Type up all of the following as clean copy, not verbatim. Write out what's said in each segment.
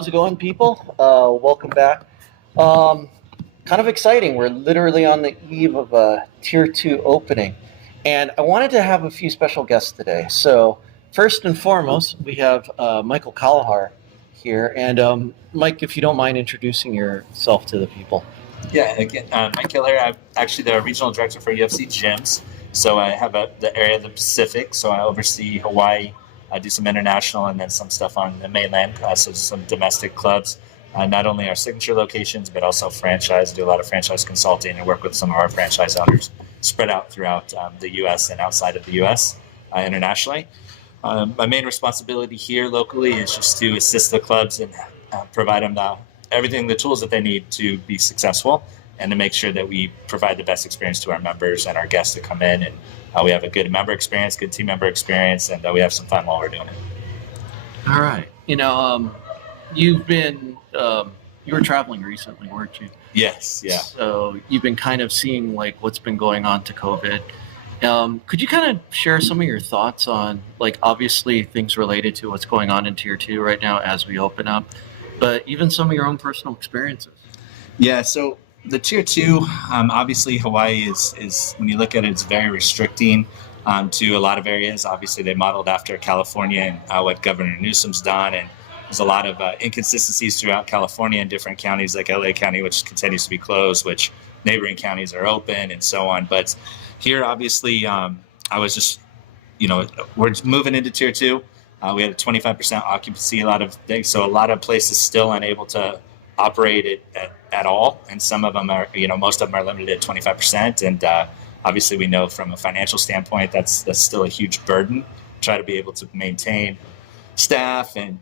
how's it going, people? Welcome back. Um, Kind of exciting. We're literally on the eve of a tier two opening, and I wanted to have a few special guests today. So, first and foremost, we have Michael Kelleher here, and Mike, if you don't mind introducing yourself to the people. Yeah, again, Mike Kelleher. I'm actually the regional director for UFC gyms. So I have the area of the Pacific. So I oversee Hawaii. I do some international and then some stuff on the mainland. So some domestic clubs, not only our signature locations, but also franchise. Do a lot of franchise consulting and work with some of our franchise owners spread out throughout the U.S. and outside of the U.S. Internationally. My main responsibility here locally is just to assist the clubs and provide them everything, the tools that they need to be successful, and to make sure that we provide the best experience to our members and our guests to come in, and we have a good member experience, good team member experience, and we have some fun while we're doing it. All right. You've been you were traveling recently, weren't you? Yes, yeah. So you've been kind of seeing like what's been going on to COVID. Could you kind of share some of your thoughts on, like, obviously things related to what's going on in Tier 2 right now as we open up, but even some of your own personal experiences? Yeah, so the Tier 2, obviously Hawaii is, when you look at it, it's very restricting to a lot of areas. Obviously, they modeled after California and what Governor Newsom's done, and there's a lot of inconsistencies throughout California and different counties like LA County, which continues to be closed, which neighboring counties are open, and so on. But here, obviously, I was just, we're moving into Tier 2. We had a 25% occupancy, a lot of things. So a lot of places still unable to operate it at all. And some of them are, most of them are limited at 25%. And obviously we know from a financial standpoint, that's still a huge burden. Try to be able to maintain staff and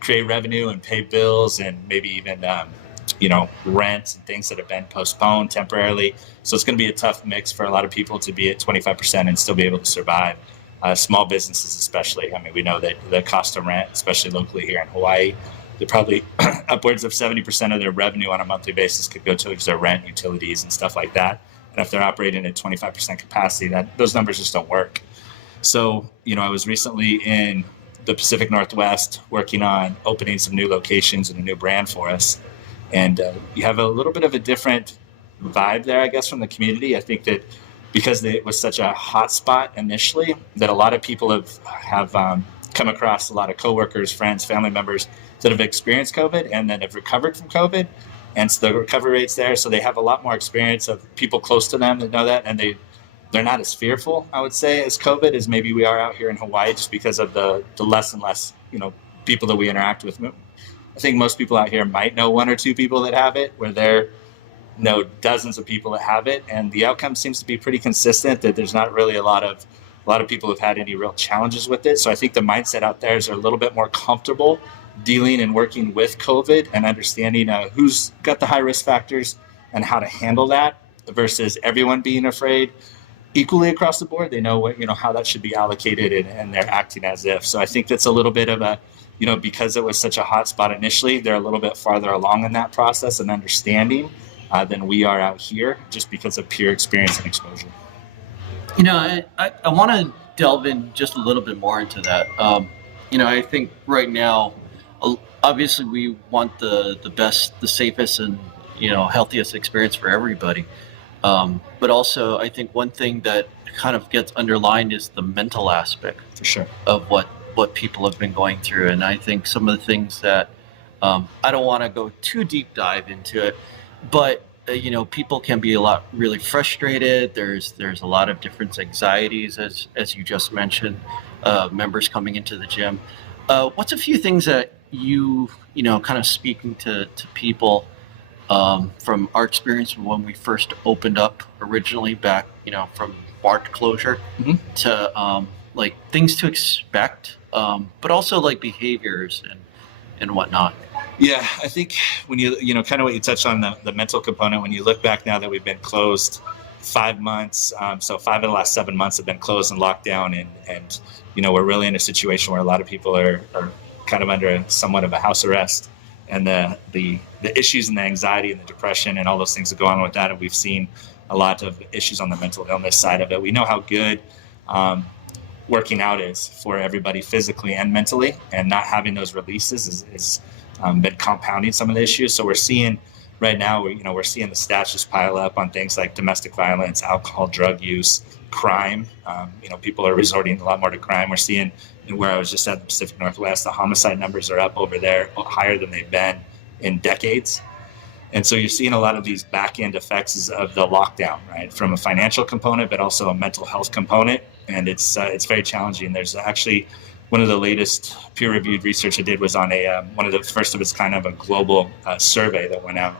create revenue and pay bills and maybe even, rent and things that have been postponed temporarily. So it's going to be a tough mix for a lot of people to be at 25% and still be able to survive. Small businesses especially. I mean, we know that the cost of rent, especially locally here in Hawaii, they're probably upwards of 70% of their revenue on a monthly basis could go towards their rent, utilities, and stuff like that. And if they're operating at 25% capacity, those numbers just don't work. So, I was recently in the Pacific Northwest working on opening some new locations and a new brand for us. And you have a little bit of a different vibe there, I guess, from the community. I think that because it was such a hot spot initially, that a lot of people have come across a lot of coworkers, friends, family members that have experienced COVID and then have recovered from COVID. And so the recovery rate's there. So they have a lot more experience of people close to them that know that. And they're not as fearful, I would say, as COVID as maybe we are out here in Hawaii, just because of the less and less, people that we interact with. I think most people out here might know one or two people that have it, where they're know dozens of people that have it, and the outcome seems to be pretty consistent, that there's not really a lot of people who've had any real challenges with it. So I think the mindset out there is a little bit more comfortable dealing and working with COVID and understanding who's got the high risk factors and how to handle that versus everyone being afraid equally across the board. They know how that should be allocated, and they're acting as if. So I think that's a little bit of a, because it was such a hot spot initially, they're a little bit farther along in that process and understanding than we are out here, just because of pure experience and exposure. I want to delve in just a little bit more into that. I think right now, obviously we want the best, the safest, and healthiest experience for everybody. But also, I think one thing that kind of gets underlined is the mental aspect, for sure, of what people have been going through. And I think some of the things that I don't want to go too deep dive into it, but people can be really frustrated. There's a lot of different anxieties, as you just mentioned, members coming into the gym. What's a few things that you kind of speaking to people from our experience when we first opened up originally back, from March closure, to like things to expect, but also like behaviors and whatnot? Yeah, I think when you kind of what you touched on, the mental component, when you look back now that we've been closed 5 months, so 5 of the last 7 months have been closed and locked down, and we're really in a situation where a lot of people are kind of under somewhat of a house arrest, and the issues and the anxiety and the depression and all those things that go on with that. And we've seen a lot of issues on the mental illness side of it. We know how good working out is for everybody physically and mentally, and not having those releases is been compounding some of the issues. So we're seeing right now, we're seeing the stats just pile up on things like domestic violence, alcohol, drug use, crime. People are resorting a lot more to crime. We're seeing, where I was just at the Pacific Northwest, the homicide numbers are up over there, higher than they've been in decades. And so you're seeing a lot of these back end effects of the lockdown, right? From a financial component, but also a mental health component. And it's very challenging. There's actually one of the latest peer-reviewed research I did was on one of the first of its kind of a global survey that went out.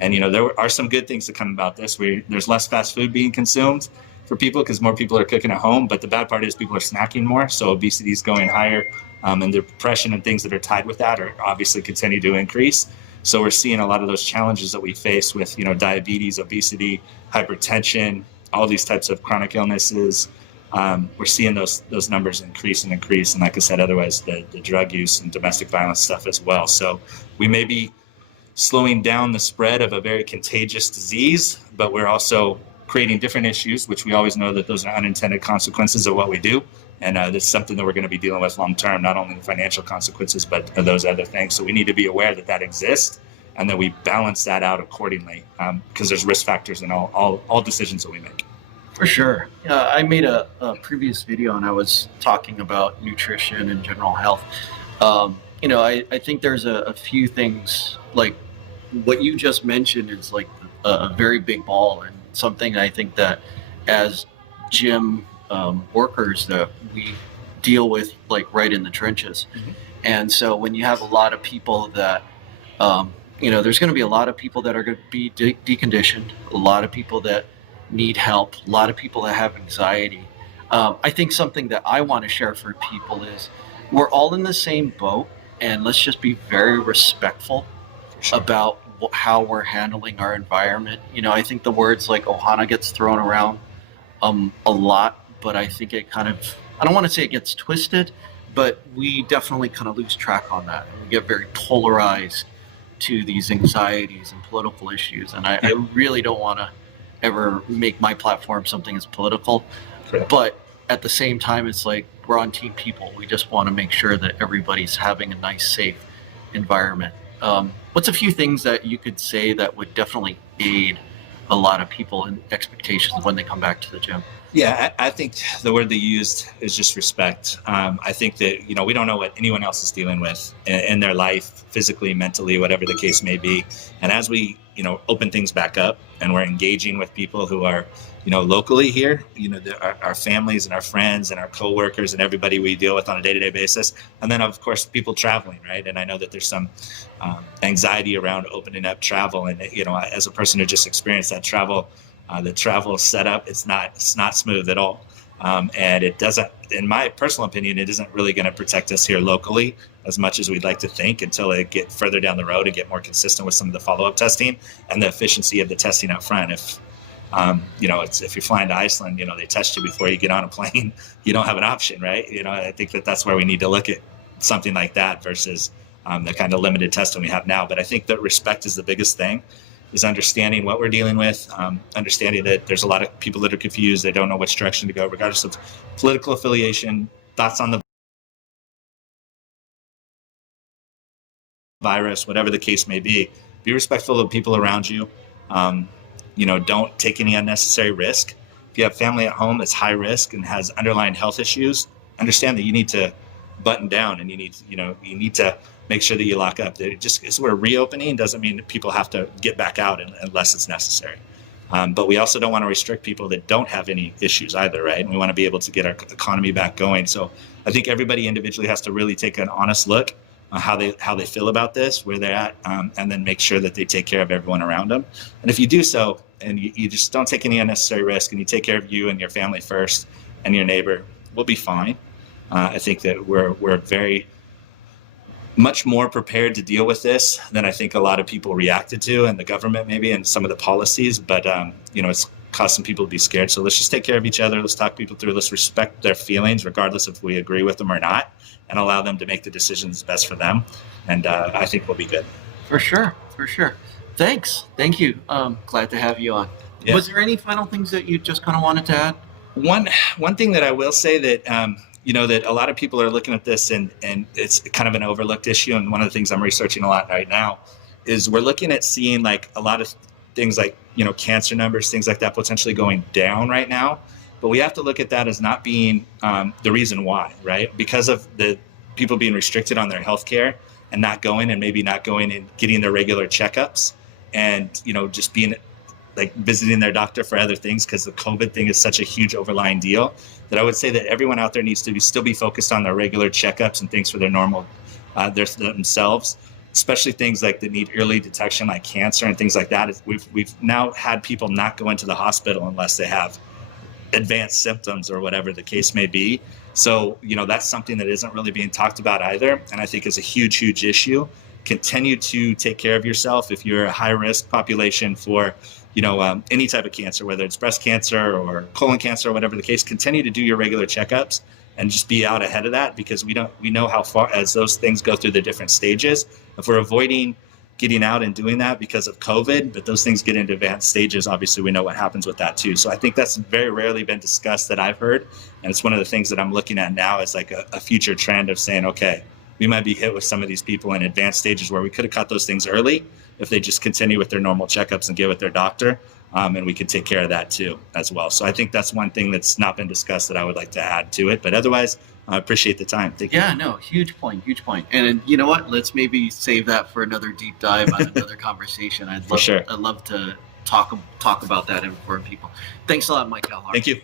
And there are some good things to come about this. There's less fast food being consumed for people because more people are cooking at home. But the bad part is people are snacking more, so obesity is going higher, and the depression and things that are tied with that are obviously continue to increase. So we're seeing a lot of those challenges that we face with, diabetes, obesity, hypertension, all these types of chronic illnesses. We're seeing those numbers increase and increase. And like I said, otherwise the drug use and domestic violence stuff as well. So we may be slowing down the spread of a very contagious disease, but we're also creating different issues, which we always know that those are unintended consequences of what we do. And that's something that we're going to be dealing with long term, not only the financial consequences, but those other things. So we need to be aware that that exists and that we balance that out accordingly, because there's risk factors in all decisions that we make. For sure. I made a previous video and I was talking about nutrition and general health. I think there's a few things, like what you just mentioned is like a very big ball, and something I think that as gym workers that we deal with, like right in the trenches. Mm-hmm. And so when you have a lot of people that, there's going to be a lot of people that are going to be deconditioned, a lot of people that need help, a lot of people that have anxiety. I think something that I want to share for people is we're all in the same boat, and let's just be very respectful about how we're handling our environment. I think the words like Ohana gets thrown around a lot, but I think it kind of, I don't want to say it gets twisted, but we definitely kind of lose track on that. We get very polarized to these anxieties and political issues. And I really don't want to ever make my platform something that's political. Correct. But at the same time, it's like we're on Team People. We just want to make sure that everybody's having a nice, safe environment. What's a few things that you could say that would definitely aid a lot of people in expectations when they come back to the gym? Yeah, I think the word they used is just respect. I think that, we don't know what anyone else is dealing with in their life, physically, mentally, whatever the case may be. And as we, open things back up and we're engaging with people who are, locally here, our families and our friends and our coworkers and everybody we deal with on a day-to-day basis. And then, of course, people traveling, right? And I know that there's some anxiety around opening up travel. And, as a person who just experienced that travel, the travel setup, it's not smooth at all. And it doesn't, in my personal opinion, it isn't really going to protect us here locally as much as we'd like to think until it get further down the road and get more consistent with some of the follow-up testing and the efficiency of the testing up front. If if you're flying to Iceland, they test you before you get on a plane, you don't have an option, right? I think that's where we need to look at something like that versus the kind of limited testing we have now. But I think that respect is the biggest thing, is understanding what we're dealing with, understanding that there's a lot of people that are confused. They don't know which direction to go, regardless of political affiliation, thoughts on the virus, whatever the case may be. Be respectful of the people around you. Don't take any unnecessary risk. If you have family at home that's high risk and has underlying health issues, understand that you need to button down and you need to make sure that you lock up. Just as we're reopening doesn't mean that people have to get back out unless it's necessary. But we also don't want to restrict people that don't have any issues either, right? And we want to be able to get our economy back going. So I think everybody individually has to really take an honest look on how they feel about this, where they're at, and then make sure that they take care of everyone around them. And if you do so, and you just don't take any unnecessary risk, and you take care of you and your family first and your neighbor, we'll be fine. I think that we're very much more prepared to deal with this than I think a lot of people reacted to, and the government maybe, and some of the policies. But it's caused some people to be scared. So let's just take care of each other. Let's talk people through. Let's respect their feelings, regardless if we agree with them or not, and allow them to make the decisions best for them. And I think we'll be good. For sure. Thanks. Thank you. Glad to have you on. Yeah. Was there any final things that you just kind of wanted to add? One thing that I will say that that a lot of people are looking at this and it's kind of an overlooked issue. And one of the things I'm researching a lot right now is we're looking at seeing like a lot of things like, cancer numbers, things like that potentially going down right now. But we have to look at that as not being the reason why, right? Because of the people being restricted on their health care and not going and maybe not going and getting their regular checkups and, just being like visiting their doctor for other things because the COVID thing is such a huge overlying deal that I would say that everyone out there needs to still be focused on their regular checkups and things for their normal, themselves, especially things like that need early detection, like cancer and things like that. We've now had people not go into the hospital unless they have advanced symptoms or whatever the case may be. So, that's something that isn't really being talked about either. And I think is a huge, huge issue. Continue to take care of yourself if you're a high risk population for, any type of cancer, whether it's breast cancer or colon cancer or whatever the case. Continue to do your regular checkups and just be out ahead of that, because we know how far as those things go through the different stages. If we're avoiding getting out and doing that because of COVID, but those things get into advanced stages, obviously we know what happens with that too. So I think that's very rarely been discussed that I've heard. And it's one of the things that I'm looking at now as like a future trend of saying, okay, we might be hit with some of these people in advanced stages where we could have caught those things early if they just continue with their normal checkups and get with their doctor. And we could take care of that too as well. So I think that's one thing that's not been discussed that I would like to add to it. But otherwise, I appreciate the time. Thank you. Yeah, no, huge point. And you know what? Let's maybe save that for another deep dive on another conversation. I'd love to talk about that and inform people. Thanks a lot, Mike Kelleher. Thank you.